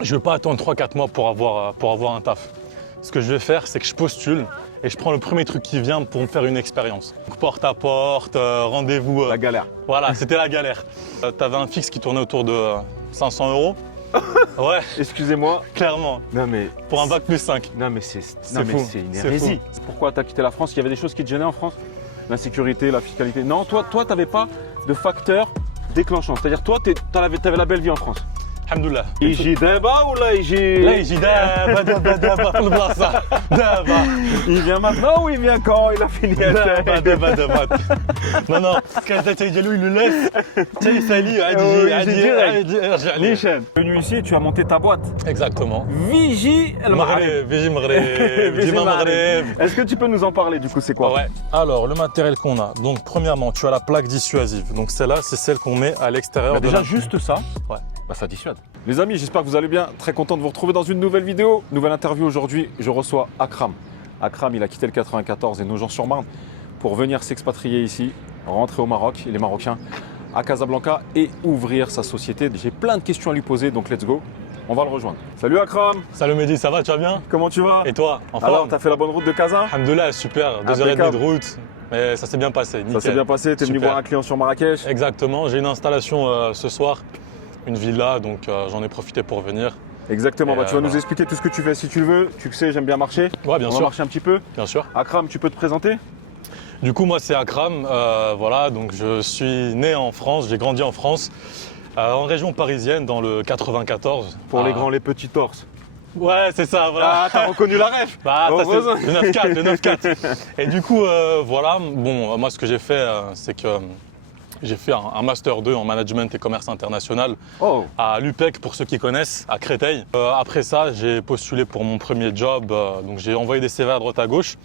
je ne vais pas attendre 3-4 mois pour avoir un taf. Ce que je vais faire, c'est que je postule et je prends le premier truc qui vient pour me faire une expérience. Donc, porte à porte, rendez-vous. La galère. Voilà, c'était la galère. Tu avais un fixe qui tournait autour de 500 €. Ouais, Excusez-moi. clairement. Non mais. Pour un bac plus 5. Non mais c'est fou. une C'est hérésie. Pourquoi tu as quitté la France? Il y avait des choses qui te gênaient en France? L'insécurité, la fiscalité. Non, toi, tu n'avais pas de facteur déclenchant. C'est-à-dire, toi, tu avais la belle vie en France. Alhamdoulilah. يجي دابا ولا يجي Là, il dit دابا في البلاصة. دابا. Il vient maintenant ou il vient quand il a fini دابا. Non, quand ديالو il le laisse. Tu sais, il s'allie, يجي ارجع لي. Michel, venu ici, tu as monté ta boîte. Exactement. Vigie El Maghreb. Vigie Maghreb. Dima Maghreb. Est-ce que tu peux nous en parler du coup, c'est quoi? Ouais. Alors, le matériel qu'on a. Donc, premièrement, tu as la plaque dissuasive. Donc, celle-là, c'est celle qu'on met à l'extérieur de Déjà, la... juste ça, Ouais. bah, ça dissuade. Les amis, j'espère que vous allez bien. Très content de vous retrouver dans une nouvelle vidéo. Nouvelle interview aujourd'hui. Je reçois Akram. Akram, il a quitté le 94 et Nogent-sur-Marne pour venir s'expatrier ici, rentrer au Maroc, il est marocain, à Casablanca et ouvrir sa société. J'ai plein de questions à lui poser, donc let's go. On va le rejoindre. Salut Akram. Salut Mehdi, ça va, tu vas bien? Comment tu vas? Et toi? En Alors, forme? t'as fait la bonne route de Casa? Alhamdoulilah, super. 2h30 Impeccable. de route. Mais ça s'est bien passé. Nickel. Ça s'est bien passé, t'es venu Super. voir un client sur Marrakech? Exactement. J'ai une installation ce soir, une villa, donc j'en ai profité pour venir. Exactement, bah, tu vas nous voilà. expliquer tout ce que tu fais si tu le veux. Tu sais, j'aime bien marcher. Ouais, bien On va sûr. marcher un petit peu. Bien sûr. Akram, tu peux te présenter? Du coup, moi, c'est Akram. Voilà, donc je suis né en France, j'ai grandi en France, en région parisienne, dans le 94. Pour les grands, les petits torses. Ouais, c'est ça, voilà. Ah, t'as reconnu la ref? Bah, ça, Heureusement. c'est le 9-4. Et du coup, voilà, bon, moi, ce que j'ai fait, c'est que j'ai fait un Master 2 en Management et Commerce International Oh, à l'UPEC, pour ceux qui connaissent, à Créteil. Après ça, j'ai postulé pour mon premier job, donc j'ai envoyé des CV à droite à gauche.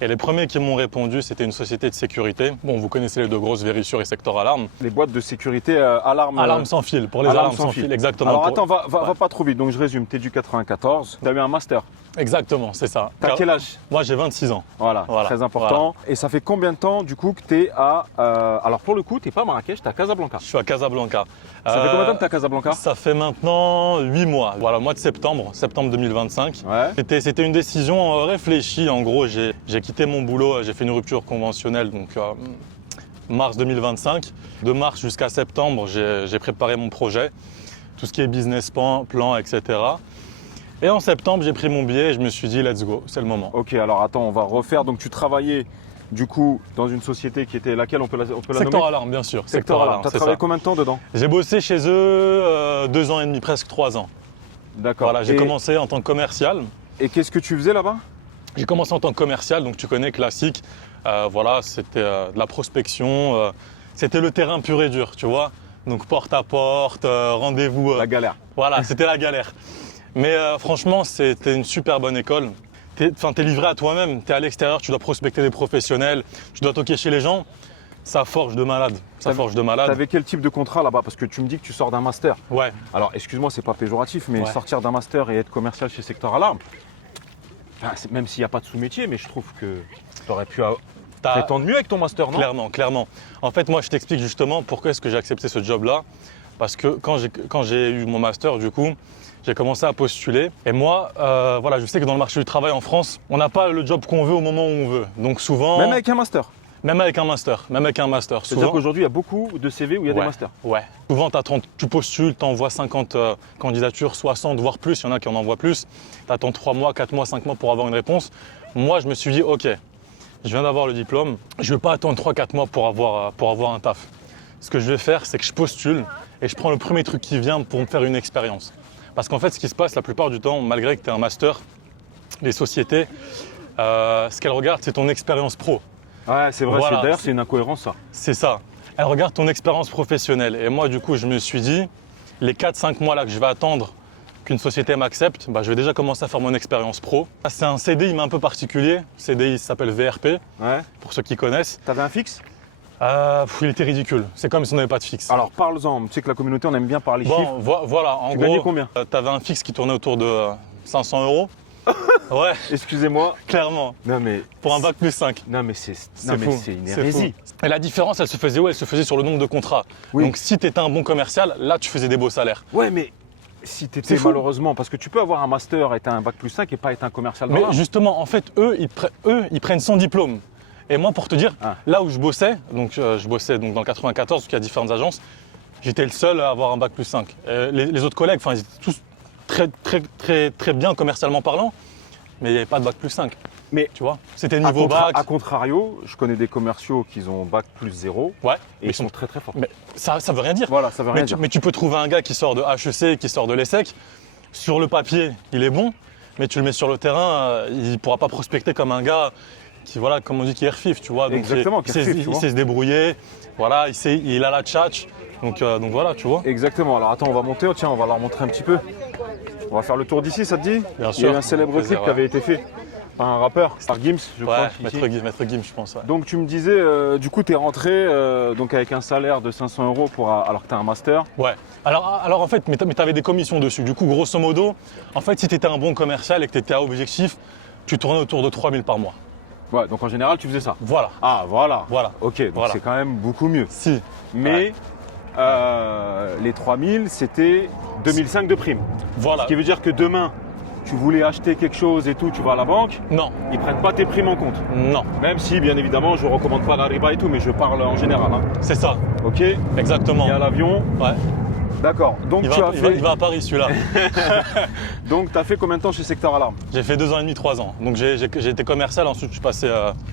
Et les premiers qui m'ont répondu, c'était une société de sécurité. Bon, vous connaissez les deux grosses, Vérissure et Sector Alarme. les boîtes de sécurité alarme. Alarme sans fil, pour les alarmes sans fil, exactement. Alors Pour- attends, va pas trop vite. Donc je résume, t'es du 94, t'as eu un master. Exactement, c'est ça. T'as quel âge? Moi, j'ai 26 ans. Voilà, Voilà, très important. Et ça fait combien de temps du coup que t'es à... alors pour le coup, t'es pas à Marrakech, t'es à Casablanca. Je suis à Casablanca. Ça fait combien de temps que t'es à Casablanca? Ça fait maintenant 8 mois. Voilà, mois de septembre 2025. Ouais. C'était une décision réfléchie. En gros, j'ai quitté mon boulot, j'ai fait une rupture conventionnelle, donc mars 2025. De mars jusqu'à septembre, j'ai préparé mon projet, tout ce qui est business plan, etc. Et en septembre, j'ai pris mon billet et je me suis dit, let's go, c'est le moment. Ok, alors attends, on va refaire. Donc tu travaillais du coup dans une société qui était laquelle on peut la Sector nommer? Alarme, bien sûr. Sector Alarme. T'as c'est travaillé ça. combien de temps dedans? J'ai bossé chez eux 2 ans et demi, presque 3 ans. D'accord. Voilà, j'ai commencé en tant que commercial. Et qu'est-ce que tu faisais là-bas? J'ai commencé en tant que commercial, donc tu connais, classique. Voilà, c'était de la prospection. C'était le terrain pur et dur, tu vois. Donc porte à porte, rendez-vous. La galère. Voilà, c'était la galère. Mais franchement, c'était une super bonne école. T'es livré à toi-même, t'es à l'extérieur, tu dois prospecter des professionnels, tu dois toquer chez les gens. Ça forge de malade. Ça forge de malade. T'avais quel type de contrat là-bas? Parce que tu me dis que tu sors d'un master. Ouais. Alors, excuse-moi, c'est pas péjoratif, mais Ouais. sortir d'un master et être commercial chez Sector Alarme, enfin, même s'il n'y a pas de sous-métier, mais je trouve que tu aurais pu prétendre mieux avec ton master, non? Clairement, clairement. En fait, moi, je t'explique justement pourquoi est-ce que j'ai accepté ce job-là. Parce que quand j'ai eu mon master, du coup, j'ai commencé à postuler. Et moi, voilà, je sais que dans le marché du travail en France, on n'a pas le job qu'on veut au moment où on veut. Donc souvent, Même avec un master. même avec un master. C'est-à-dire C'est-à-dire qu'aujourd'hui, il y a beaucoup de CV où il y a des masters. Ouais. Souvent, tu postules, tu envoies 50 candidatures, 60, voire plus. Il y en a qui en envoient plus. Tu attends 3 mois, 4 mois, 5 mois pour avoir une réponse. Moi, je me suis dit, OK, je viens d'avoir le diplôme. Je ne vais pas attendre 3-4 mois pour avoir un taf. Ce que je vais faire, c'est que je postule et je prends le premier truc qui vient pour me faire une expérience. Parce qu'en fait, ce qui se passe la plupart du temps, malgré que tu aies un master, les sociétés, ce qu'elles regardent, c'est ton expérience pro. Ouais, c'est vrai, Voilà. d'ailleurs, c'est une incohérence ça. C'est ça. Elle regarde ton expérience professionnelle. Et moi, du coup, je me suis dit, les 4-5 mois là que je vais attendre qu'une société m'accepte, bah, je vais déjà commencer à faire mon expérience pro. C'est un CDI mais un peu particulier. CDI s'appelle VRP, Ouais. pour ceux qui connaissent. T'avais un fixe? Il était ridicule. C'est comme si on n'avait pas de fixe. Alors, parle-en. Tu sais que la communauté, on aime bien parler chiffres. Bon, voilà, en Tu gros, gagnais combien? Tu avais un fixe qui tournait autour de 500 €. Ouais, Excusez-moi. clairement. Non, mais. Pour un bac plus 5. Non, mais c'est fou. une C'est hérésie. fou. Et la différence, elle se faisait où? Elle se faisait sur le nombre de contrats. Oui. Donc si tu étais un bon commercial, là, tu faisais des beaux salaires. Ouais, mais si tu C'est étais fou. malheureusement, parce que tu peux avoir un master, être un bac plus 5 et pas être un commercial dans Mais l'art. justement, en fait, eux, ils prennent son diplôme. Et moi, pour te dire, Ah. là où je bossais, donc je bossais donc, dans le 94, parce qu'il y a différentes agences, j'étais le seul à avoir un bac plus 5. Les autres collègues, ils étaient tous très bien commercialement parlant, mais il n'y avait pas de bac plus 5. Mais tu vois, c'était niveau bac. À contrario, je connais des commerciaux qui ont bac plus 0 Ouais, et ils sont très très forts. mais ça veut rien dire. Voilà, ça veut rien Mais dire. mais tu peux trouver un gars qui sort de HEC, qui sort de l'ESSEC, sur le papier, il est bon, mais tu le mets sur le terrain, il ne pourra pas prospecter comme un gars qui, voilà, comme on dit, qui est refif, tu vois. Donc, Exactement, il qui est sait, refif, tu il vois. sait se débrouiller, voilà, il a la tchatch, donc voilà, tu vois. Exactement. Alors attends, on va monter. Tiens, on va leur montrer un petit peu. On va faire le tour d'ici, ça te dit? Bien Il y a sûr. eu un célèbre Plaisir, clip qui ouais. avait été fait par un rappeur, par Gims, je crois. Ouais, ici. Maître Gims, je pense. Ouais. Donc tu me disais, du coup, tu es rentré donc avec un salaire de 500 euros alors que tu as un master. Ouais. Alors en fait, mais t'avais des commissions dessus. Du coup, grosso modo, en fait, si tu étais un bon commercial et que tu étais à objectif, tu tournais autour de 3000 par mois. Ouais, donc en général, tu faisais ça. Voilà. Ah, voilà. Voilà. Ok, donc Voilà. c'est quand même beaucoup mieux. Si. Mais les 3000, c'était 2005 de prime. Voilà. Ce qui veut dire que demain, tu voulais acheter quelque chose et tout, tu vas à la banque, Non. ils prennent pas tes primes en compte. Non. Même si, bien évidemment, je ne recommande pas la riba et tout, mais je parle en général. Hein. C'est ça. Ok. Il Exactement. y a l'avion. Ouais. D'accord. Donc, Il va à Paris celui-là. Donc, tu as fait combien de temps chez Secteur Alarme? J'ai fait 2 ans et demi, 3 ans. Donc j'ai été commercial, ensuite je suis passé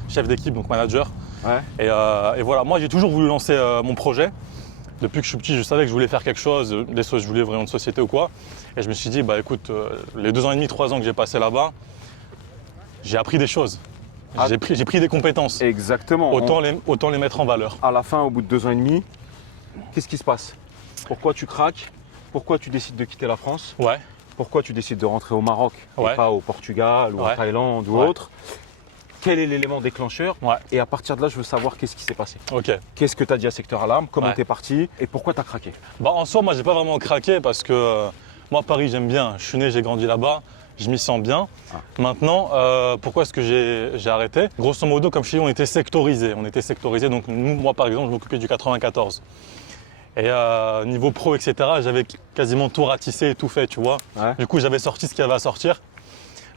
chef d'équipe, donc manager. Ouais. Et voilà, moi j'ai toujours voulu lancer mon projet. Depuis que je suis petit, je savais que je voulais faire quelque chose, je voulais ouvrir une société ou quoi. Et je me suis dit, bah écoute, les 2 ans et demi, 3 ans que j'ai passé là-bas, j'ai appris des choses. Ah. J'ai pris des compétences. Exactement. Autant les mettre en valeur. À la fin, au bout de 2 ans et demi, qu'est-ce qui se passe? Pourquoi tu craques? Pourquoi tu décides de quitter la France? Ouais, Pourquoi tu décides de rentrer au Maroc Ouais. et pas au Portugal ou en Ouais. Thaïlande ou Ouais. autre? Quel est l'élément déclencheur? ouais, Et à partir de là, je veux savoir qu'est-ce qui s'est passé. ok. Qu'est-ce que tu as dit à Secteur Alarme? Comment Ouais. tu es parti? Et pourquoi tu as craqué? Bah, en soi, moi, j'ai pas vraiment craqué parce que moi, Paris, j'aime bien. Je suis né, j'ai grandi là-bas. Je m'y sens bien. Ah. Maintenant, pourquoi est-ce que j'ai arrêté? Grosso modo, comme je dis, on était sectorisés. Donc, moi, par exemple, je m'occupais du 94. Et niveau pro, etc., j'avais quasiment tout ratissé et tout fait, tu vois. Ouais. Du coup, j'avais sorti ce qu'il y avait à sortir.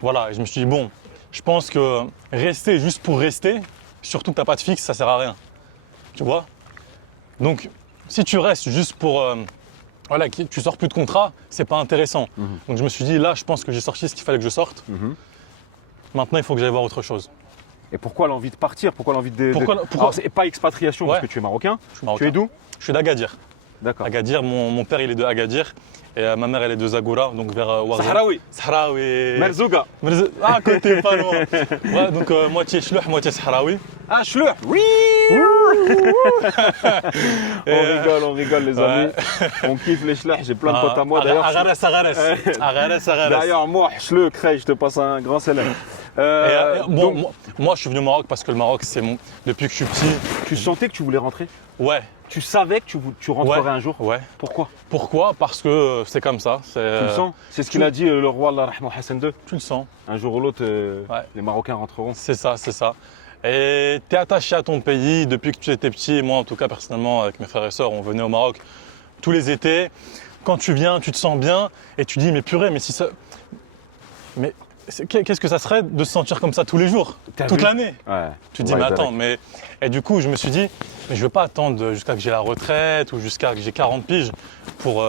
Voilà, et je me suis dit, bon, je pense que rester juste pour rester, surtout que tu n'as pas de fixe, ça sert à rien. Tu vois? Donc, si tu restes juste pour. Voilà, tu sors plus de contrat, c'est pas intéressant. Mhm. Donc, je me suis dit, là, je pense que j'ai sorti ce qu'il fallait que je sorte. Mhm. Maintenant, il faut que j'aille voir autre chose. Et pourquoi l'envie de partir? Pourquoi l'envie de. Pourquoi- Alors, c'est pas expatriation parce Ouais. que tu es marocain. Je suis Tu marocain. es d'où? Je suis d'Agadir. D'accord. Agadir, mon père, il est de Agadir. Et ma mère, elle est de Zagoura, donc vers Ouarzazate. Sahraoui. Sahraoui. Merzouga. Ah, côté, pas loin. Ouais, donc moitié chlouh, moitié Sahraoui. Ah, Chleur. Oui. On rigole les amis. On kiffe les Chleur. J'ai plein de potes à moi d'ailleurs. Agares, Agares. D'ailleurs, moi, Chleur, Crey, je te passe un grand salam. Bon, Donc, moi, je suis venu au Maroc parce que le Maroc, c'est mon. Depuis que je suis petit. tu sentais que tu voulais rentrer? Ouais, Tu savais que tu rentrerais Ouais. un jour? ouais. Pourquoi? Pourquoi? Parce que c'est comme ça. Tu le sens? C'est ce qu'il a dit le roi Allah rahmah Hassan II. Tu le sens. Un jour ou l'autre, Ouais. les Marocains rentreront. C'est ça, c'est ça. Et tu es attaché à ton pays depuis que tu étais petit. Moi, en tout cas, personnellement, avec mes frères et sœurs, on venait au Maroc tous les étés. Quand tu viens, tu te sens bien et tu dis, mais purée, mais si ça. Mais qu'est-ce que ça serait de se sentir comme ça tous les jours, T'as toute vu? l'année? Ouais. Tu te dis, mais attends, mais. Et du coup, je me suis dit, mais je ne veux pas attendre jusqu'à que j'ai la retraite ou jusqu'à que j'ai 40 piges pour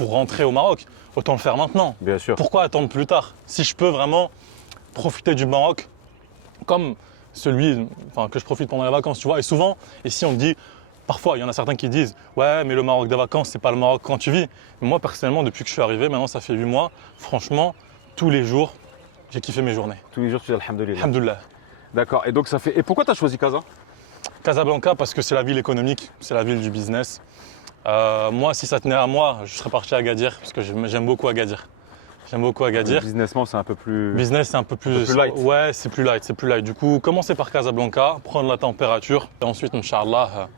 rentrer au Maroc. Autant le faire maintenant. Bien sûr. Pourquoi attendre plus tard? Si je peux vraiment profiter du Maroc comme celui que je profite pendant les vacances, tu vois. Et souvent, ici, on me dit, parfois, il y en a certains qui disent, ouais, mais le Maroc des vacances, c'est pas le Maroc quand tu vis. Mais moi, personnellement, depuis que je suis arrivé, maintenant, ça fait 8 mois, franchement, tous les jours, j'ai kiffé mes journées. Tous les jours, tu dis Alhamdoulilah. Alhamdoulilah. D'accord. Et donc, ça fait. Et pourquoi tu as choisi Casa? Casablanca, parce que c'est la ville économique, c'est la ville du business. Moi, si ça tenait à moi, je serais parti à Agadir, parce que j'aime beaucoup Agadir. J'aime beaucoup Agadir. Businessment, c'est un peu plus. Business, c'est un peu plus, light. Ouais, c'est plus light. Du coup, commencer par Casablanca, prendre la température, et ensuite, Inch'Allah,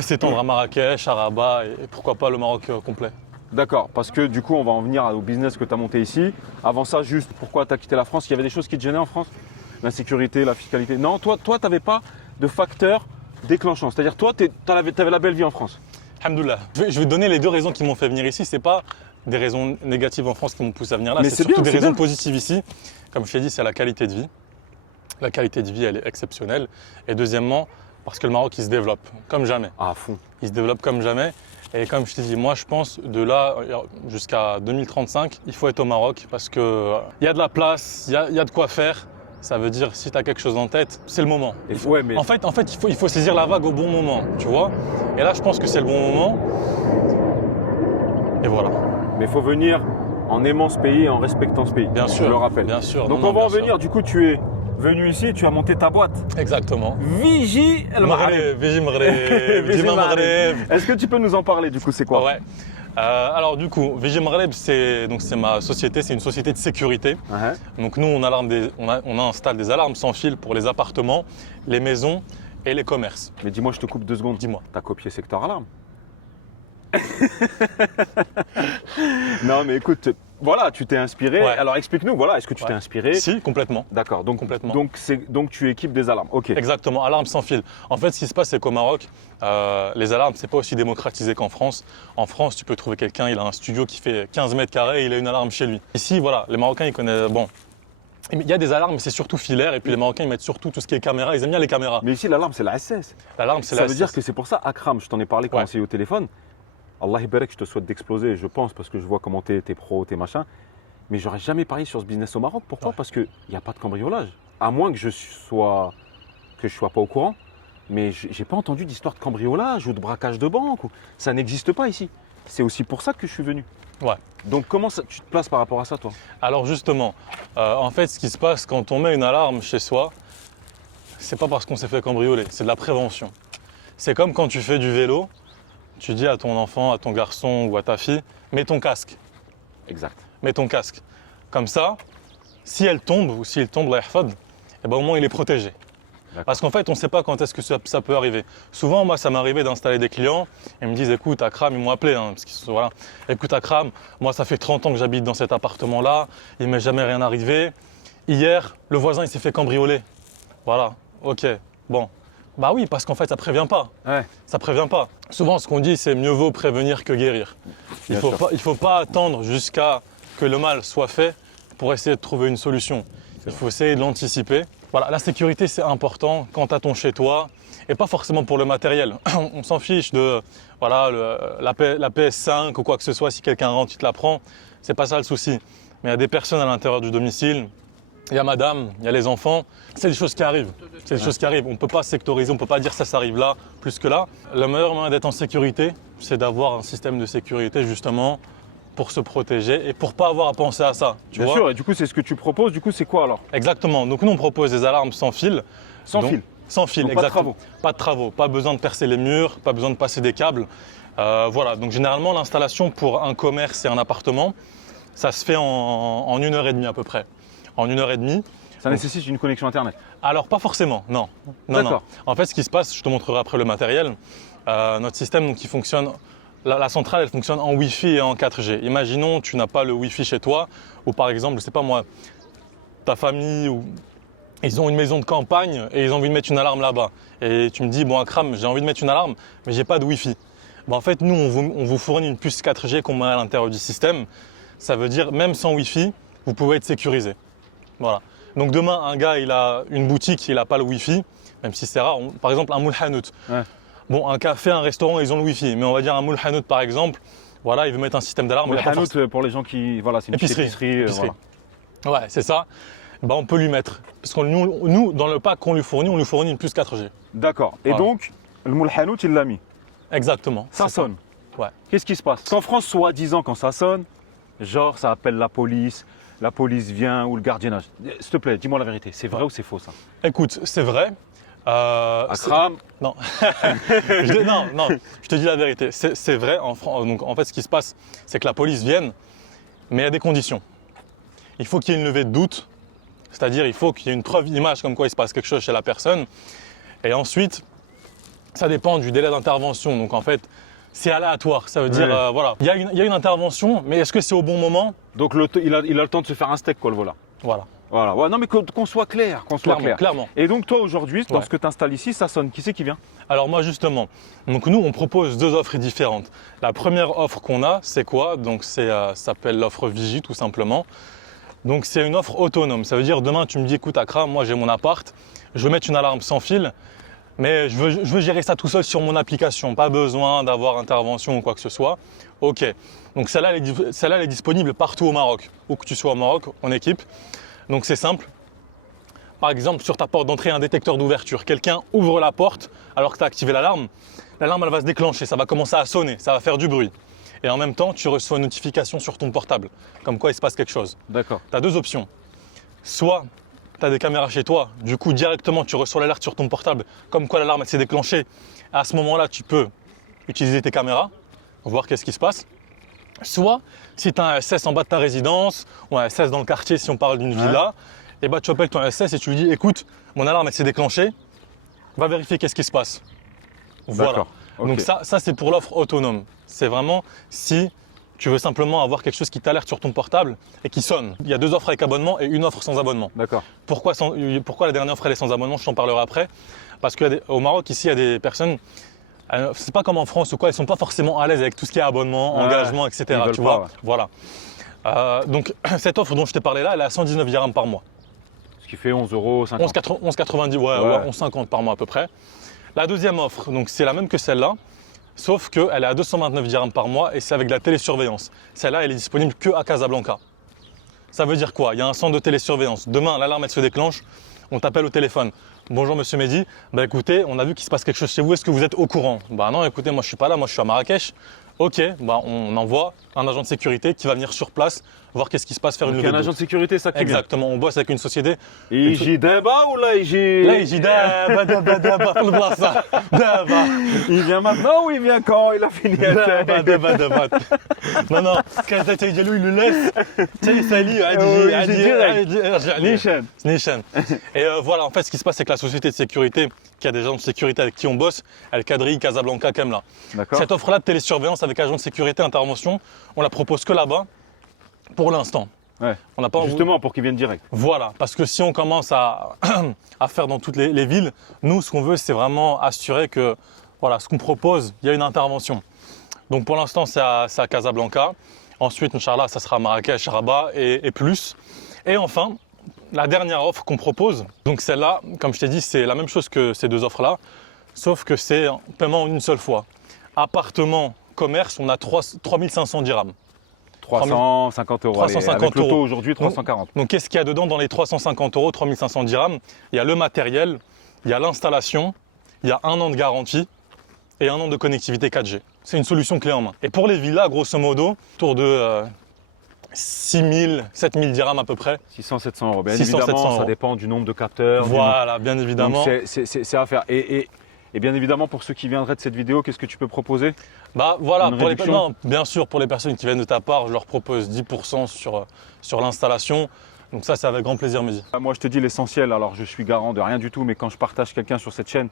s'étendre à Marrakech, à Rabat, et pourquoi pas le Maroc complet. D'accord, parce que du coup, on va en venir au business que tu as monté ici. Avant ça, juste pourquoi tu as quitté la France? Il y avait des choses qui te gênaient en France? L'insécurité, la fiscalité? Non, toi, tu n'avais pas de facteur déclenchant. C'est-à-dire, toi, tu avais la belle vie en France. Alhamdoulilah. Je vais te donner les 2 raisons qui m'ont fait venir ici. C'est pas des raisons négatives en France qui m'ont poussé à venir là. Mais C'est c'est surtout bien, des c'est raisons bien. positives ici. Comme je t'ai dit, c'est la qualité de vie. La qualité de vie, elle est exceptionnelle. Et deuxièmement, parce que le Maroc, il se développe comme jamais. À fond. Il se développe comme jamais. Et comme je t'ai dit, moi, je pense de là jusqu'à 2035, il faut être au Maroc parce qu'il y a de la place, il y a de quoi faire. Ça veut dire, si tu as quelque chose en tête, c'est le moment. Ouais, mais En fait, il faut saisir la vague au bon moment, tu vois. Et là, je pense que c'est le bon moment. Et voilà. il faut venir en aimant ce pays et en respectant ce pays. Bien sûr. Je le rappelle. Bien sûr. Donc Non, on va bien en venir. sûr. Du coup, tu es venu ici, tu as monté ta boîte. Exactement. Vigi El Maghreb. Vigi Maghreb, Vigi Dima Maghreb. Maghreb. Est-ce que tu peux nous en parler du coup, c'est quoi? Ouais. Alors du coup, Vigi Maghreb, c'est ma société, c'est une société de sécurité. Ouais. Donc nous, on installe des alarmes sans fil pour les appartements, les maisons et les commerces. Mais dis-moi, je te coupe 2 secondes. Dis-moi. T'as copié Secteur Alarme. Non, mais écoute, voilà, tu t'es inspiré. Ouais. Alors explique-nous, voilà, est-ce que tu t'es Ouais. inspiré? Si, complètement. D'accord, donc, Complètement. donc tu équipes des alarmes. Ok. Exactement, alarme sans fil. En fait, ce qui se passe, c'est qu'au Maroc, les alarmes, c'est pas aussi démocratisé qu'en France. En France, tu peux trouver quelqu'un, il a un studio qui fait 15 mètres carrés et il a une alarme chez lui. Ici, voilà, les Marocains, ils connaissent. Bon, il y a des alarmes, mais c'est surtout filaire. Et puis les Marocains, ils mettent surtout tout ce qui est caméra. Ils aiment bien les caméras. Mais ici, l'alarme, c'est la SS. L'alarme, c'est Ça la veut dire SS. que c'est pour ça, Akram, je t'en ai parlé quand Ouais. on s'est eu au téléphone. Allah Ibarak, je te souhaite d'exploser, je pense, parce que je vois comment t'es pro, t'es machin. Mais j'aurais jamais parié sur ce business au Maroc. Pourquoi? Ouais. Parce qu'il n'y a pas de cambriolage. À moins que je sois pas au courant. Mais j'ai pas entendu d'histoire de cambriolage ou de braquage de banque. Ça n'existe pas ici. C'est aussi pour ça que je suis venu. Ouais. Donc comment tu te places par rapport à ça, toi? Alors justement, en fait, ce qui se passe quand on met une alarme chez soi, c'est pas parce qu'on s'est fait cambrioler, c'est de la prévention. C'est comme quand tu fais du vélo, tu dis à ton enfant, à ton garçon ou à ta fille, mets ton casque. Exact. Mets ton casque. Comme ça, si elle tombe ou s'il tombe, la yahfad, eh ben, au moins il est protégé. D'accord. Parce qu'en fait, on ne sait pas quand est-ce que ça peut arriver. Souvent, moi, ça m'est arrivé d'installer des clients. Ils me disent, écoute, Akram, ils m'ont appelé. Parce qu'ils sont, voilà. Écoute, Akram, moi, ça fait 30 ans que j'habite dans cet appartement-là. Il ne m'est jamais rien arrivé. Hier, le voisin, il s'est fait cambrioler. Voilà, ok, bon. Bah oui, parce qu'en fait, ça ne prévient pas. Ouais. Ça prévient pas. Souvent, ce qu'on dit, c'est mieux vaut prévenir que guérir. Il Bien sûr. ne faut pas attendre jusqu'à que le mal soit fait pour essayer de trouver une solution. Il faut essayer de l'anticiper. Voilà, la sécurité, c'est important quand tu as ton chez toi et pas forcément pour le matériel. On s'en fiche de voilà, la PS5 ou quoi que ce soit. Si quelqu'un rentre, il te la prend. C'est pas ça le souci. Mais il y a des personnes à l'intérieur du domicile. Il y a madame, il y a les enfants. C'est des choses qui arrivent. C'est des choses qui arrivent. On ne peut pas sectoriser, on ne peut pas dire ça arrive là, plus que là. Le meilleur moyen d'être en sécurité, c'est d'avoir un système de sécurité justement pour se protéger et pour pas avoir à penser à ça. Tu Bien vois. sûr, et du coup, c'est ce que tu proposes. Du coup, c'est quoi alors? Exactement. Donc nous, on propose des alarmes sans fil. Sans Donc, fil. Sans fil, Donc, pas de exactement. travaux. Pas de travaux. Pas besoin de percer les murs, pas besoin de passer des câbles. Voilà. Donc généralement, l'installation pour un commerce et un appartement, ça se fait en 1h30 à peu près. En 1h30. Ça nécessite une connexion Internet. Alors pas forcément, non. Non. D'accord. En fait, ce qui se passe, je te montrerai après le matériel. Notre système, donc, il fonctionne. La centrale, elle fonctionne en Wi-Fi et en 4G. Imaginons, tu n'as pas le Wi-Fi chez toi, ou par exemple, je sais pas moi, ta famille, ou ils ont une maison de campagne et ils ont envie de mettre une alarme là-bas. Et tu me dis, bon, Akram, j'ai envie de mettre une alarme, mais j'ai pas de Wi-Fi. Ben, en fait, nous, on vous fournit une puce 4G qu'on met à l'intérieur du système. Ça veut dire, même sans Wi-Fi, vous pouvez être sécurisé. Voilà. Donc demain, un gars, il a une boutique, il n'a pas le Wi-Fi, même si c'est rare. Par exemple, un moul hanout. Ouais. Bon, un café, un restaurant, ils ont le Wi-Fi. Mais on va dire un moul hanout, par exemple, voilà, il veut mettre un système d'alarme. Le il a pas Hanout, pour les gens qui. Voilà, c'est une petite épicerie. Épicerie. Voilà. Ouais, c'est ça. Ben, on peut lui mettre. Parce que nous, dans le pack qu'on lui fournit, on lui fournit une puce 4G. D'accord. Et Voilà. donc, le moule Hanout, il l'a mis. Exactement. Ça c'est sonne. Ouais. Qu'est-ce qui se passe? Qu'en France, soi-disant, quand ça sonne, genre, ça appelle la police vient ou le gardiennage. S'il te plaît, dis-moi la vérité. C'est vrai ou c'est faux, ça? Écoute, c'est vrai. Akram, Non. non, je te dis la vérité. C'est vrai. Donc, en fait, ce qui se passe, c'est que la police vienne, mais il y a des conditions. Il faut qu'il y ait une levée de doute, c'est-à-dire il faut qu'il y ait une preuve image comme quoi il se passe quelque chose chez la personne. Et ensuite, ça dépend du délai d'intervention. Donc en fait, c'est aléatoire. Ça veut dire, Ouais. voilà, il y a une intervention, mais est-ce que c'est au bon moment? donc il a le temps de se faire un steak, quoi, le voleur. Voilà. Voilà, ouais, non mais qu'on soit clair, Clairement. Et donc toi aujourd'hui, dans Ouais. ce que tu installes ici, ça sonne. Qui c'est qui vient? Alors moi justement, donc nous on propose deux offres différentes. La première offre qu'on a, c'est quoi? Donc ça s'appelle l'offre Vigie tout simplement. Donc c'est une offre autonome. Ça veut dire demain tu me dis écoute Akram, moi j'ai mon appart, je veux mettre une alarme sans fil, mais je veux gérer ça tout seul sur mon application. Pas besoin d'avoir intervention ou quoi que ce soit. Ok. Donc celle-là elle est disponible partout au Maroc. Où que tu sois au Maroc, en équipe. Donc c'est simple. Par exemple, sur ta porte d'entrée, un détecteur d'ouverture. Quelqu'un ouvre la porte alors que tu as activé l'alarme. L'alarme, elle va se déclencher, ça va commencer à sonner, ça va faire du bruit. Et en même temps, tu reçois une notification sur ton portable, comme quoi il se passe quelque chose. D'accord. Tu as deux options. Soit tu as des caméras chez toi, du coup directement tu reçois l'alerte sur ton portable, comme quoi l'alarme s'est déclenchée. À ce moment-là, tu peux utiliser tes caméras, voir qu'est-ce qui se passe. Soit, si tu as un SS en bas de ta résidence, ou un SS dans le quartier si on parle d'une villa, et bah, tu appelles ton SS et tu lui dis écoute, mon alarme elle s'est déclenchée, va vérifier qu'est-ce qui se passe. Voilà. D'accord. Ok. Donc ça c'est pour l'offre autonome. C'est vraiment si tu veux simplement avoir quelque chose qui t'alerte sur ton portable et qui sonne. Il y a deux offres avec abonnement et une offre sans abonnement. D'accord. Pourquoi la dernière offre elle est sans abonnement? Je t'en parlerai après. Parce qu'au Maroc, ici, il y a des personnes, c'est pas comme en France ou quoi, elles sont pas forcément à l'aise avec tout ce qui est abonnement, engagement, etc. ils veulent Tu pas, vois, ouais. voilà. Donc cette offre dont je t'ai parlé là, elle est à 119 dirhams par mois. Ce qui fait 11,50 €. 11,90, ouais, 11,50 par mois à peu près. La deuxième offre, donc c'est la même que celle-là, sauf qu'elle est à 229 dirhams par mois et c'est avec de la télésurveillance. Celle-là, elle est disponible que à Casablanca. Ça veut dire quoi? Il y a un centre de télésurveillance. Demain, l'alarme elle se déclenche, on t'appelle au téléphone. Bonjour monsieur Mehdi, bah écoutez, on a vu qu'il se passe quelque chose chez vous, est-ce que vous êtes au courant? Bah non, écoutez, moi je suis pas là, moi je suis à Marrakech. Ok, bah on envoie un agent de sécurité qui va venir sur place, voir qu'est-ce qui se passe, faire Donc une il y a un levée de agent de sécurité, ça qui vient. Exactement, on bosse avec une société. Il gît d'abord ou là il gît... Là, il dit daba, faut le voir ça. Daba. Il vient maintenant ou il vient quand il a fini دابا. Non, quand t'as dit lui, il le laisse. Tu sais, salut, Nishan. Nishan. Et voilà, en fait, ce qui se passe, c'est que la société de sécurité, qui a des agents de sécurité avec qui on bosse, elle quadrille Casablanca, Kemla. D'accord. Cette offre-là de télésurveillance avec agent de sécurité intervention, on la propose que là-bas, pour l'instant. Ouais. On n'a pas Justement pour qu'il vienne direct. Voilà, parce que si on commence à faire dans toutes les villes, nous, ce qu'on veut, c'est vraiment assurer que voilà, ce qu'on propose, il y a une intervention. Donc pour l'instant, c'est à Casablanca. Ensuite, Inch'Allah, ça sera Marrakech, Rabat et plus. Et enfin, la dernière offre qu'on propose, donc celle-là, comme je t'ai dit, c'est la même chose que ces deux offres-là, sauf que c'est un paiement en une seule fois. Appartement, commerce, on a 3500 dirhams. 350 €. 350 avec le taux €. aujourd'hui, 340. Donc qu'est-ce qu'il y a dedans dans les 350 €, 3500 dirhams? Il y a le matériel, il y a l'installation, il y a 1 an de garantie et 1 an de connectivité 4G. C'est une solution clé en main. Et pour les villas, grosso modo, autour de 6000, 7000 dirhams à peu près. 600-700 €. Bien 600, évidemment, 700 ça €. dépend du nombre de capteurs. Voilà, bien Donc évidemment. c'est à faire. Et bien évidemment, pour ceux qui viendraient de cette vidéo, qu'est-ce que tu peux proposer? Bah voilà, Une pour réduction? non, bien sûr, pour les personnes qui viennent de ta part, je leur propose 10% sur l'installation. Donc ça, c'est avec grand plaisir, Mehdi. Moi, je te dis l'essentiel. Alors, je suis garant de rien du tout, mais quand je partage quelqu'un sur cette chaîne,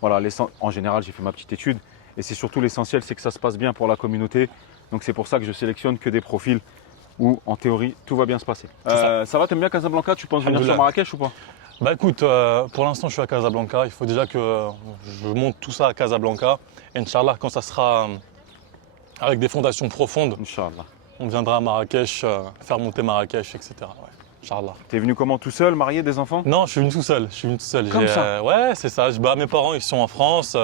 voilà, en général, j'ai fait ma petite étude. Et c'est surtout l'essentiel, c'est que ça se passe bien pour la communauté. Donc, c'est pour ça que je sélectionne que des profils où, en théorie, tout va bien se passer. Ça va, t'aimes bien Casablanca? Tu penses venir sur Alhamdoulilah. Marrakech ou pas? Bah écoute, pour l'instant je suis à Casablanca, il faut déjà que je monte tout ça à Casablanca. Et Inch'Allah, quand ça sera avec des fondations profondes, Inch'Allah. on viendra à Marrakech, faire monter Marrakech, etc. Ouais, Inch'Allah. T'es venu comment, tout seul, marié, des enfants? Non, je suis venu tout seul. Comme ça? Ouais, c'est ça. Mes parents ils sont en France,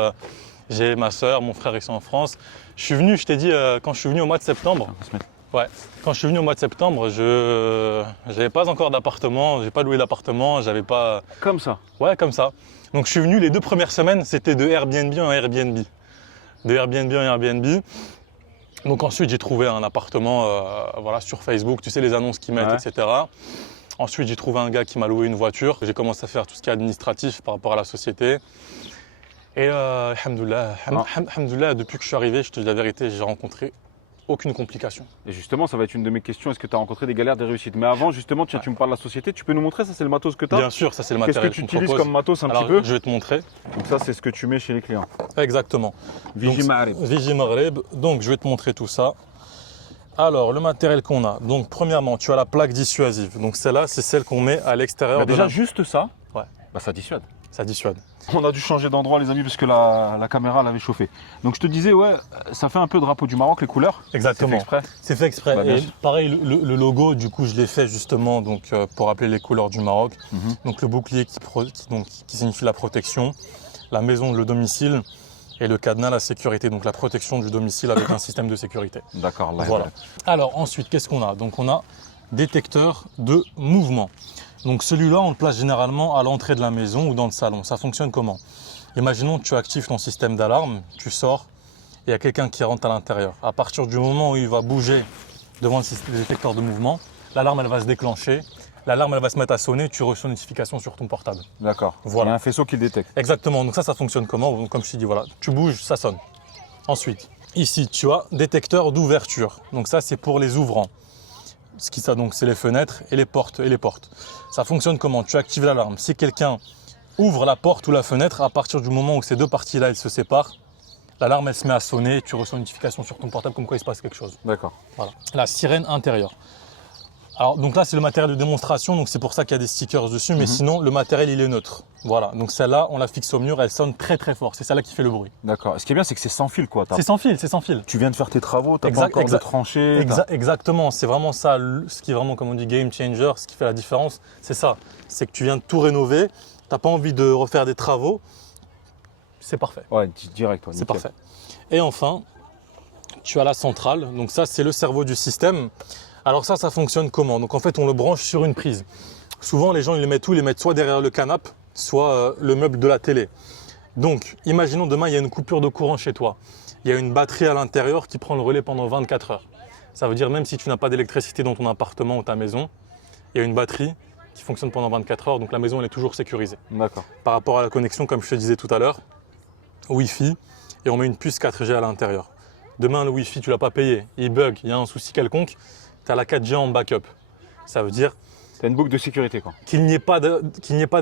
j'ai ma soeur, mon frère ils sont en France. Je suis venu, je t'ai dit, quand je suis venu au mois de septembre. On va se mettre- Ouais, quand je suis venu au mois de septembre, je n'avais pas encore d'appartement, j'ai pas loué d'appartement, j'avais pas. Comme ça? Ouais, comme ça. Donc je suis venu les 2 premières semaines, c'était de Airbnb en Airbnb. De Airbnb en Airbnb. Donc ensuite j'ai trouvé un appartement voilà, sur Facebook, tu sais les annonces qu'ils mettent, Ouais. etc. Ensuite j'ai trouvé un gars qui m'a loué une voiture. J'ai commencé à faire tout ce qui est administratif par rapport à la société. Et alhamdoulilah, depuis que je suis arrivé, je te dis la vérité, j'ai rencontré aucune complication. Et justement, ça va être une de mes questions. Est-ce que tu as rencontré des galères, des réussites? Mais avant, justement, tiens, tu me parles de la société. Tu peux nous montrer, ça c'est le matos que tu as? Bien sûr, ça c'est le Qu'est-ce que matériel tu qu'on utilises propose. comme matos un Alors, petit peu? je vais te montrer. Donc ça, c'est ce que tu mets chez les clients. Exactement. Vigie Donc, Maghreb. Vigie Maghreb. Donc je vais te montrer tout ça. Alors, le matériel qu'on a. Donc, premièrement, tu as la plaque dissuasive. Donc, celle-là, c'est celle qu'on met à l'extérieur de déjà, la... juste ça, Ouais. Ça dissuade. Ça dissuade. On a dû changer d'endroit, les amis, parce que la caméra elle avait chauffé. Donc, je te disais, ouais, ça fait un peu drapeau du Maroc, les couleurs. Exactement. C'est fait exprès. C'est fait exprès. Bah, bien Et sûr. pareil, le logo, du coup, je l'ai fait justement donc, pour rappeler les couleurs du Maroc. Mhm. Donc, le bouclier qui signifie la protection, la maison, le domicile, et le cadenas, la sécurité. Donc, la protection du domicile avec un système de sécurité. D'accord, là, Voilà. Alors, ensuite, qu'est-ce qu'on a? Donc, on a détecteur de mouvement. Donc, celui-là, on le place généralement à l'entrée de la maison ou dans le salon. Ça fonctionne comment? Imaginons que tu actives ton système d'alarme, tu sors, et il y a quelqu'un qui rentre à l'intérieur. À partir du moment où il va bouger devant le détecteur de mouvement, l'alarme elle va se déclencher, l'alarme elle va se mettre à sonner, tu reçois une notification sur ton portable. D'accord. Voilà. Il y a un faisceau qui le détecte. Exactement, donc ça fonctionne comment? Donc, comme je t'ai dit, voilà, tu bouges, ça sonne. Ensuite, ici tu as détecteur d'ouverture. Donc ça c'est pour les ouvrants. Donc c'est les fenêtres et les portes Ça fonctionne comment? Tu actives l'alarme. Si quelqu'un ouvre la porte ou la fenêtre, à partir du moment où ces deux parties-là elles se séparent, l'alarme elle se met à sonner et tu reçois une notification sur ton portable comme quoi il se passe quelque chose. D'accord. Voilà. La sirène intérieure. Alors donc là c'est le matériel de démonstration, donc c'est pour ça qu'il y a des stickers dessus, mais sinon le matériel il est neutre. Voilà, donc celle-là on la fixe au mur, elle sonne très très fort, c'est celle-là qui fait le bruit. D'accord. Ce qui est bien, c'est que c'est sans fil, quoi. C'est sans fil, c'est sans fil. Tu viens de faire tes travaux, tu n'as pas Exact- encore de exact- tranchée. Exactement, c'est vraiment ça, ce qui est vraiment, comme on dit, game changer, ce qui fait la différence, c'est ça. C'est que tu viens de tout rénover, tu n'as pas envie de refaire des travaux, c'est parfait. Ouais, direct. Ouais, C'est nickel. parfait. Et enfin, tu as la centrale, donc ça c'est le cerveau du système. Alors ça fonctionne comment? Donc en fait on le branche sur une prise. Souvent les gens ils le mettent où? Ils les mettent soit derrière le canapé, soit le meuble de la télé. Donc imaginons demain il y a une coupure de courant chez toi. Il y a une batterie à l'intérieur qui prend le relais pendant 24 heures. Ça veut dire même si tu n'as pas d'électricité dans ton appartement ou ta maison, il y a une batterie qui fonctionne pendant 24 heures, donc la maison elle est toujours sécurisée. D'accord. Par rapport à la connexion, comme je te disais tout à l'heure, Wi-Fi, et on met une puce 4G à l'intérieur. Demain, le Wi-Fi, tu ne l'as pas payé, il bug, il y a un souci quelconque, tu as la 4G en backup. Ça veut dire Tu as une boucle de sécurité, quoi. qu'il n'y ait pas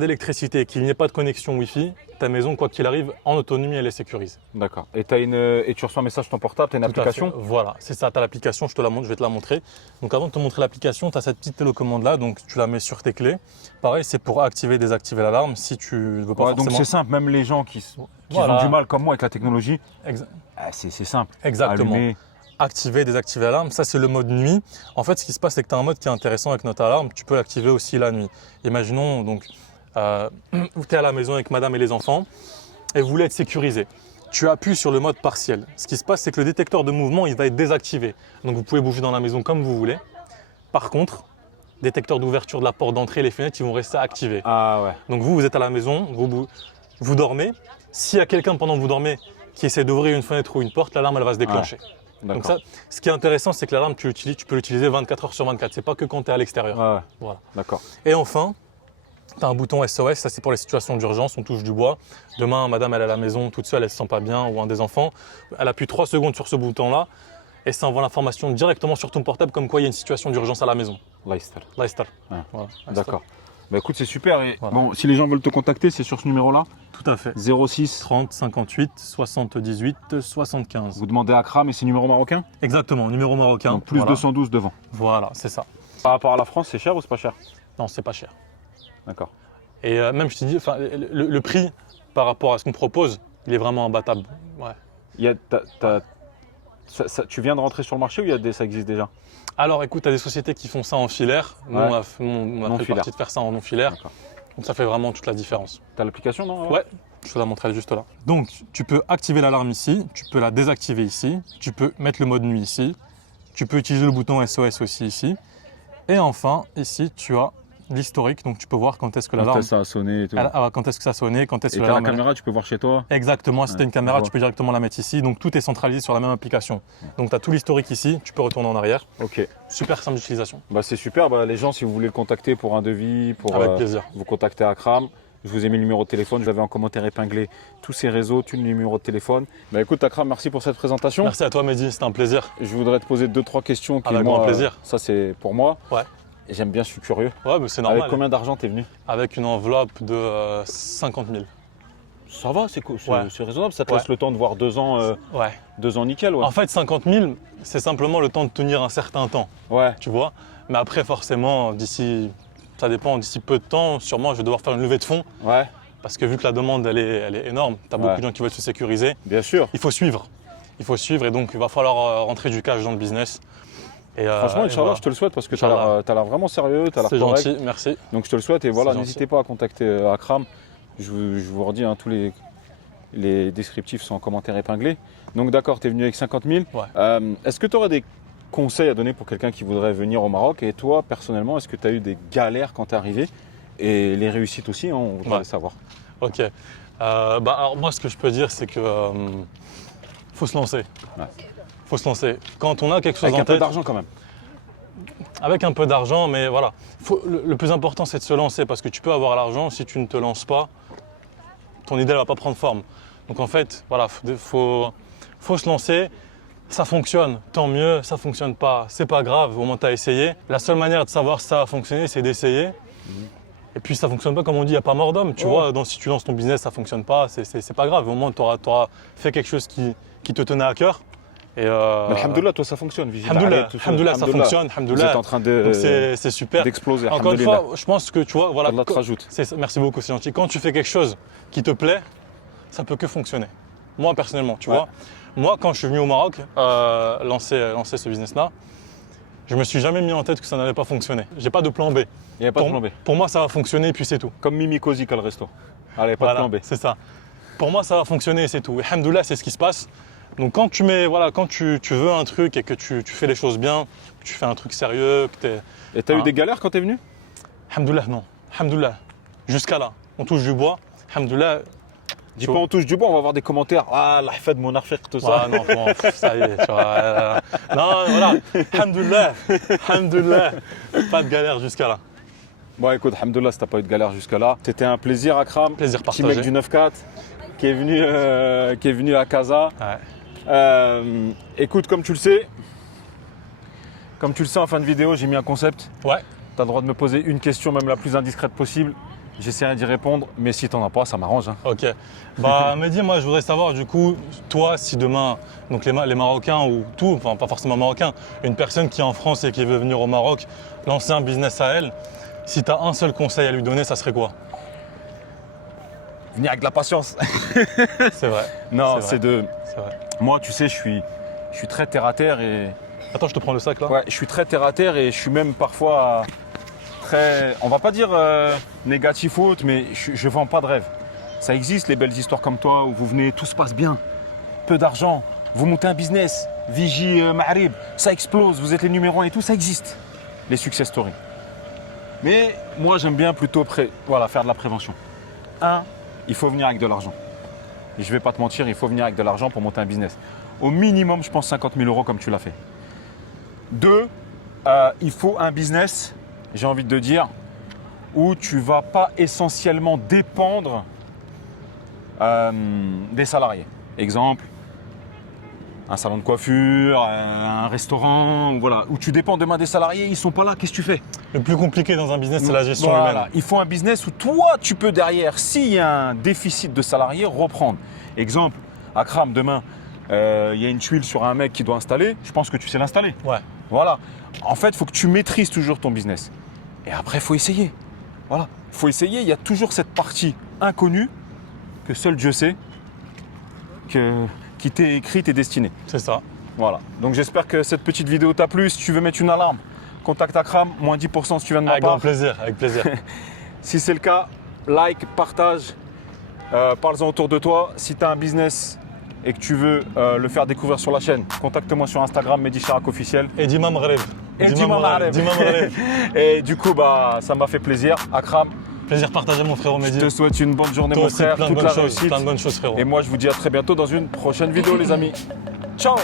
d'électricité, qu'il n'y ait pas de connexion Wi-Fi, ta maison, quoi qu'il arrive, en autonomie, elle est sécurisée. D'accord. Et tu reçois un message sur ton portable, tu as une Tout à application. fait. Voilà, c'est ça, tu as l'application, je vais te la montrer. Donc avant de te montrer l'application, tu as cette petite télécommande-là, donc tu la mets sur tes clés. Pareil, c'est pour activer, désactiver l'alarme si tu ne veux pas Ouais, forcément… donc c'est simple, même les gens qui Voilà. ont du mal comme moi avec la technologie, Exa- c'est simple. Exactement. Allumer. Activer, désactiver l'alarme, ça c'est le mode nuit. En fait, ce qui se passe, c'est que tu as un mode qui est intéressant avec notre alarme, tu peux l'activer aussi la nuit. Imaginons, donc, tu es à la maison avec madame et les enfants et vous voulez être sécurisé. Tu appuies sur le mode partiel. Ce qui se passe, c'est que le détecteur de mouvement, il va être désactivé. Donc, vous pouvez bouger dans la maison comme vous voulez. Par contre, détecteur d'ouverture de la porte d'entrée et les fenêtres, ils vont rester activés. Ah ouais. Donc, vous êtes à la maison, vous dormez. S'il y a quelqu'un pendant que vous dormez qui essaie d'ouvrir une fenêtre ou une porte, l'alarme, elle va se déclencher. Donc D'accord. ça, ce qui est intéressant, c'est que l'alarme, tu peux l'utiliser 24 heures sur 24. C'est pas que quand tu es à l'extérieur. Ouais, Voilà. d'accord. Et enfin, tu as un bouton SOS, ça c'est pour les situations d'urgence, on touche du bois. Demain, madame, elle est à la maison toute seule, elle se sent pas bien, ou un des enfants. Elle appuie 3 secondes sur ce bouton-là et ça envoie l'information directement sur ton portable comme quoi il y a une situation d'urgence à la maison. Lifestyle. Lifestyle. Ouais. Voilà, lifestyle. D'accord. Bah écoute, c'est super. Et Voilà. bon, si les gens veulent te contacter, c'est sur ce numéro-là, Tout à fait. 06. 30 58 78 75. Vous demandez Akram et c'est numéro marocain. Exactement, numéro marocain. Donc plus Voilà. 212 devant. Voilà, c'est ça. Par rapport à la France, c'est cher ou c'est pas cher? Non, c'est pas cher. D'accord. Et même, je te dis, le prix par rapport à ce qu'on propose, il est vraiment imbattable. Ouais. Il y a, tu viens de rentrer sur le marché ou ça existe déjà? Alors écoute, tu as des sociétés qui font ça en filaire. Nous, Ouais. on a fait filaire. partie de faire ça en non filaire. D'accord. Donc ça fait vraiment toute la différence. T'as l'application, non? Ouais, je te la montrerai juste là. Donc tu peux activer l'alarme ici, tu peux la désactiver ici, tu peux mettre le mode nuit ici, tu peux utiliser le bouton SOS aussi ici. Et enfin, ici, tu as l'historique, donc tu peux voir quand est-ce que l'alarme… ça a sonné et tout. Quand est-ce que ça a sonné, quand est-ce Et que t'as la l'alarme… caméra, tu peux voir chez toi. Exactement, si tu as une caméra, je tu vois. peux directement la mettre ici. Donc tout est centralisé sur la même application. Donc tu as tout l'historique ici, tu peux retourner en arrière. Ok. Super simple d'utilisation. Bah c'est super. Bah, les gens, si vous voulez le contacter pour un devis, pour Avec plaisir. vous contacter à Akram. Je vous ai mis le numéro de téléphone, je l'avais en commentaire épinglé tous ces réseaux, tout le numéro de téléphone. Bah écoute Akram, merci pour cette présentation. Merci à toi Mehdi, c'était un plaisir. Je voudrais te poser 2-3 questions qui Avec grand plaisir. ça c'est pour moi. Ouais. Et j'aime bien, je suis curieux. Ouais, mais c'est normal. Avec combien d'argent t'es venu? Avec une enveloppe de 50 000. Ça va, c'est Ouais. raisonnable. Ça te Ouais. laisse le temps de voir 2 ans, Ouais. 2 ans nickel. Ouais. En fait, 50 000, c'est simplement le temps de tenir un certain temps, Ouais. tu vois. Mais après, forcément, ça dépend, d'ici peu de temps, sûrement, je vais devoir faire une levée de fonds. Ouais. Parce que vu que la demande, elle est énorme, tu as Ouais. beaucoup de gens qui veulent se sécuriser. Bien sûr. Il faut suivre. Il faut suivre et donc il va falloir rentrer du cash dans le business. Et, Franchement, et Inch'Allah, voilà. je te le souhaite parce que tu Inch'Allah. as l'air vraiment sérieux, tu as l'air C'est correct. gentil, merci. Donc je te le souhaite et voilà, C'est n'hésitez pas à contacter Akram. Je vous redis, hein, tous les descriptifs sont en commentaire épinglés. Donc d'accord, tu es venu avec 50 000. Ouais. Est-ce que tu aurais des conseils à donner pour quelqu'un qui voudrait venir au Maroc? Et toi, personnellement, est-ce que tu as eu des galères quand tu es arrivé? Et les réussites aussi, hein, on voudrait Ouais. savoir. Ok. Alors moi, ce que je peux dire, c'est que faut se lancer. Ouais. Faut se lancer. Quand on a quelque chose Avec en un peu tête, d'argent quand même. avec un peu d'argent, mais voilà. Le plus important, c'est de se lancer parce que tu peux avoir l'argent, si tu ne te lances pas, ton idée ne va pas prendre forme. Donc en fait, voilà, faut se lancer. Ça fonctionne, tant mieux. Ça fonctionne pas, c'est pas grave. Au moins, tu as essayé. La seule manière de savoir si ça a fonctionné, c'est d'essayer. Et puis ça fonctionne pas, comme on dit, il n'y a pas mort d'homme. Tu vois, si tu lances ton business, ça fonctionne pas, c'est pas grave. Au moins, tu auras fait quelque chose qui te tenait à cœur. Et Mais alhamdoulilah, toi ça fonctionne. Visite alhamdoulilah, Arrête, tout ça. alhamdoulilah, ça Alhamdoulilah. fonctionne. Vous Alhamdoulilah. êtes en train Donc c'est super. d'exploser. Encore une alhamdoulilah. fois, je pense que tu vois, voilà. Allah te rajoute. Merci beaucoup, c'est gentil. Quand tu fais quelque chose qui te plaît, ça peut que fonctionner. Moi personnellement, tu Ouais. vois. Moi, quand je suis venu au Maroc lancer ce business-là, je me suis jamais mis en tête que ça n'allait pas fonctionner. J'ai pas de plan B. Il n'y a pas de plan B. Pour moi, ça va fonctionner, puis c'est tout. Comme Mimi Kozik à le resto. Allez, pas Voilà, de plan B. c'est ça. Pour moi, ça va fonctionner et c'est tout. Et alhamdoulilah, c'est ce qui se passe. Donc quand tu veux un truc et que tu fais les choses bien, que tu fais un truc sérieux, que t'es... Et t'as eu Hein. des galères quand t'es venu? Alhamdoulilah, non. Alhamdoulilah. Jusqu'à là. On touche du bois. Alhamdoulilah. Dis pas on touche du bois, on va avoir des commentaires. Ah, l'ahfad mon arfiq, tout ça. Ah non, bon, ça y est, tu vois. Non, voilà. Alhamdoulilah. Alhamdoulilah. Pas de galère jusqu'à là. Bon, écoute, alhamdoulilah, si t'as pas eu de galère jusqu'à là. C'était un plaisir, Akram. Plaisir Petit partagé. mec du 9-4 qui est venu à Casa. Ouais. Écoute, comme tu le sais, en fin de vidéo, j'ai mis un concept. Ouais. Tu as le droit de me poser une question, même la plus indiscrète possible. J'essaierai d'y répondre, mais si t'en as pas, ça m'arrange. Hein. Ok. Bah, Mehdi, moi, je voudrais savoir, du coup, toi, si demain, donc les Marocains ou tout, enfin, pas forcément Marocains, une personne qui est en France et qui veut venir au Maroc, lancer un business à elle, si tu as un seul conseil à lui donner, ça serait quoi? Venir avec de la patience. C'est vrai. Non, C'est c'est de. C'est vrai. Moi, tu sais, je suis très terre à terre et. Attends, je te prends le sac là. Ouais, je suis très terre à terre et je suis même parfois très. On va pas dire négatif ou autre, mais je vends pas de rêve. Ça existe les belles histoires comme toi où vous venez, tout se passe bien, peu d'argent, vous montez un business, Vigie, Mahrib, ça explose, vous êtes les numéros 1 et tout, ça existe. Les success stories. Mais moi, j'aime bien plutôt faire de la prévention. Il faut venir avec de l'argent. Et je vais pas te mentir, il faut venir avec de l'argent pour monter un business. Au minimum, je pense 50 000 euros comme tu l'as fait. 2, il faut un business, j'ai envie de te dire, où tu ne vas pas essentiellement dépendre des salariés. Exemple, un salon de coiffure, un restaurant, voilà, où tu dépends demain des salariés, ils ne sont pas là, qu'est-ce que tu fais? Le plus compliqué dans un business, c'est la gestion Voilà. humaine. Il faut un business où toi, tu peux derrière, s'il y a un déficit de salariés, reprendre. Exemple, Akram, demain, il y a une tuile sur un mec qui doit installer, je pense que tu sais l'installer. Ouais. Voilà. En fait, il faut que tu maîtrises toujours ton business. Et après, il faut essayer. Voilà. Il faut essayer. Il y a toujours cette partie inconnue que seul Dieu sait, qui t'est écrite et destinée. C'est ça. Voilà. Donc j'espère que cette petite vidéo t'a plu. Si tu veux mettre une alarme, contacte Akram, moins 10% si tu viens de ma Avec part. grand plaisir, avec plaisir. Si c'est le cas, like, partage, parle-en autour de toi. Si tu as un business et que tu veux le faire découvrir sur la chaîne, contacte-moi sur Instagram, Mehdi Charak officiel. Et Dima Maghreb. Et Dima Maghreb. Dima Maghreb. Et du coup, ça m'a fait plaisir. Akram, Plaisir partagé, mon frérot je Mehdi. te souhaite une bonne journée, Toi mon aussi, frère. plein de Toute bonnes la choses, réussite. plein de bonnes choses, frérot. Et moi, je vous dis à très bientôt dans une prochaine vidéo, les amis. Ciao!